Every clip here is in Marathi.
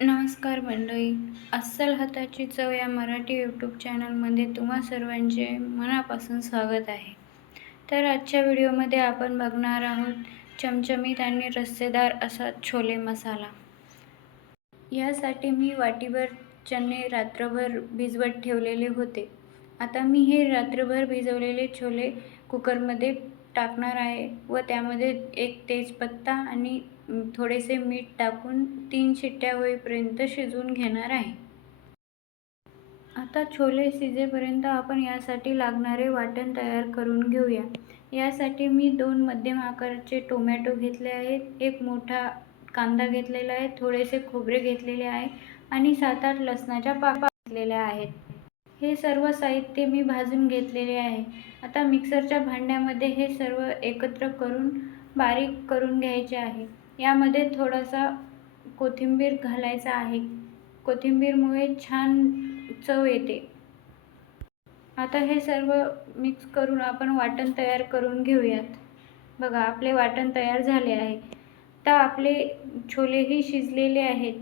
नमस्कार मंडळी. अस्सल हाताची चव या मराठी यूट्यूब चॅनलमध्ये तुम्हा सर्वांचे मनापासून स्वागत आहे. तर आजच्या व्हिडिओमध्ये आपण बघणार आहोत चमचमीत आणि रस्सेदार असा छोले मसाला. यासाठी मी वाटीभर चणे रात्रभर भिजवत ठेवलेले होते. आता मी हे रात्रभर भिजवलेले छोले कुकरमध्ये टाकणार आहे व त्यामध्ये एक तेजपत्ता आणि थोडेसे मीठ टाकून 3 शिट्ट्या होईपर्यंत शिजवून घेणार आहे. आता छोले शिजेपर्यंत आपण यासाठी लागणारे वाटण तयार करून घेऊया. यासाठी मी 2 मध्यम आकाराचे टोमॅटो घेतले आहेत, एक मोठा कांदा घेतलेला आहे, थोडेसे खोबरे घेतलेले आहे आणि 7-8 लसणाच्या पाकळ्या घेतलेल्या आहेत. हे सर्व साहित्य मी भाजून घेतलेले आहे. आता मिक्सरच्या भांड्यामध्ये हे सर्व एकत्र करून बारीक करून घ्यायचे आहे. यामध्ये थोडासा कोथिंबीर घालायचा आहे. कोथिंबीरमुळे छान चव येते. आता हे सर्व मिक्स करून आपण वाटण तयार करून घेऊयात. बघा, आपले वाटण तयार झाले आहे. आता आपले छोलेही शिजलेले आहेत.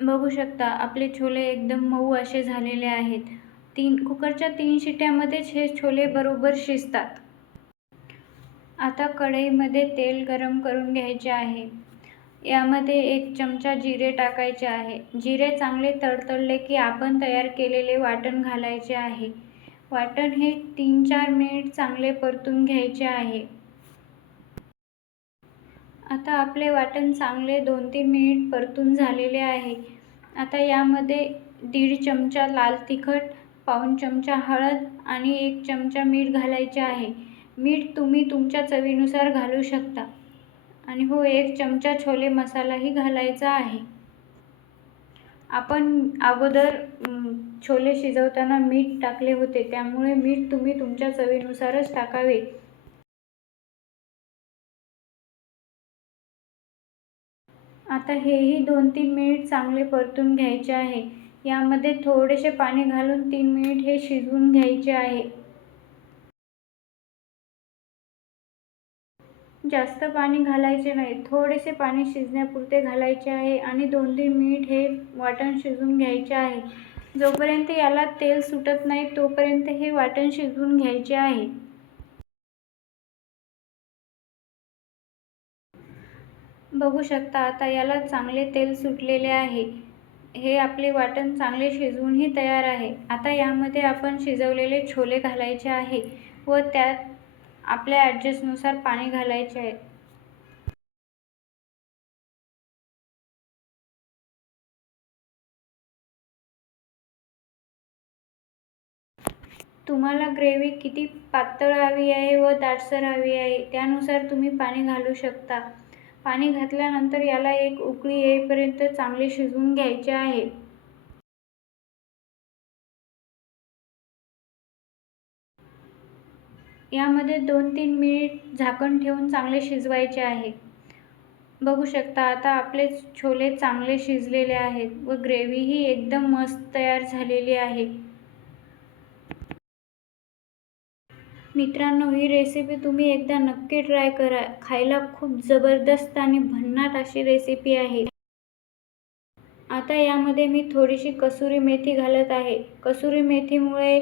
बघू शकता, आपले छोले एकदम मऊ असे झालेले आहेत. कुकरच्या 3 शिट्ट्यामध्येच हे छोले बरोबर शिजतात. आता कढईमध्ये तेल गरम करून घ्यायचे आहे. यामध्ये 1 चमचा जिरे टाकायचे आहे. जिरे चांगले तडतडले की आपण तयार केलेले वाटण घालायचे आहे. वाटण हे 3-4 मिनिट चांगले परतून घ्यायचे आहे. आता आपले वाटण चांगले 2-3 मिनिट परतून झालेले आहे. आता यामध्ये 1.5 चमचा लाल तिखट, पाऊण चमचा हळद आणि 1 चमचा मीठ घालायचे आहे. मीठ तुम्ही तुमच्या चवीनुसार घालू शकता. आणि 1 चमचा छोले मसालाही घालायचा आहे. आपण अगोदर छोले शिजवताना मीठ टाकले होते, त्यामुळे मीठ तुम्ही तुमच्या चवीनुसारच टाकावे. आता हेही 2-3 मिनिट चांगले परतून घ्यायचे आहे. यामध्ये थोडेसे पाणी घालून 3 मिनिट हे शिजवून घ्यायचे आहे. जास्त पाणी घालायचे नाही, थोडेसे पाणी शिजण्यापुरते घालायचे आहे आणि 2-3 मिनिट हे वाटण शिजवून घ्यायचे आहे. जोपर्यंत याला तेल सुटत नाही तोपर्यंत हे वाटण शिजवून घ्यायचे आहे. बघू शकता, आता याला चांगले तेल सुटलेले आहे. हे आपले वाटण चांगले शिजवूनही तयार आहे. आता यामध्ये आपण शिजवलेले छोले घालायचे आहे व त्यात आपल्या ॲडजस्टनुसार पाणी घालायचे आहे. तुम्हाला ग्रेव्ही किती पातळ हवी आहे व दाटसर हवी आहे त्यानुसार तुम्ही पाणी घालू शकता. पाणी घातल्यानंतर याला एक उकळी येईपर्यंत चांगले शिजवून घ्यायचे आहे. यामध्ये 2-3 मिनिट झाकण ठेवून चांगले शिजवायचे आहे. बघू शकता, आता आपले छोले चांगले शिजलेले आहेत व ग्रेव्हीही एकदम मस्त तयार झालेली आहे. मित्रांनो, ही रेसिपी तुम्ही एकदा नक्की ट्राय करा. खायला खूप जबरदस्त आणि भन्नाट अशी रेसिपी आहे. आता यामध्ये मी थोडीशी कसुरी मेथी घालत आहे. कसुरी मेथीमुळे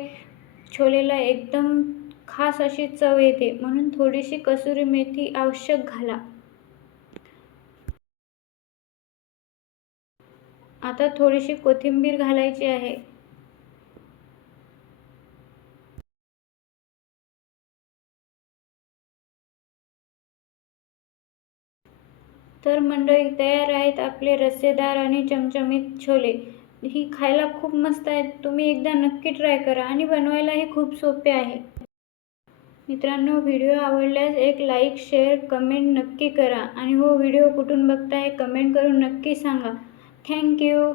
छोलेला एकदम खास अशी चव येते, म्हणून थोडीशी कसुरी मेथी आवश्यक घाला. आता थोडीशी कोथिंबीर घालायची आहे. तर मंडळी, तयार आहेत आपले रस्सेदार आणि चमचमीत छोले. ही खायला खूप मस्त आहेत. तुम्ही एकदा नक्की ट्राय करा आणि बनवायलाही खूप सोपे आहे. मित्रांनो, व्हिडिओ आवडल्यास एक लाईक, शेअर, कमेंट नक्की करा आणि व्हिडिओ कुठून बघताय कमेंट करून नक्की सांगा. थँक्यू.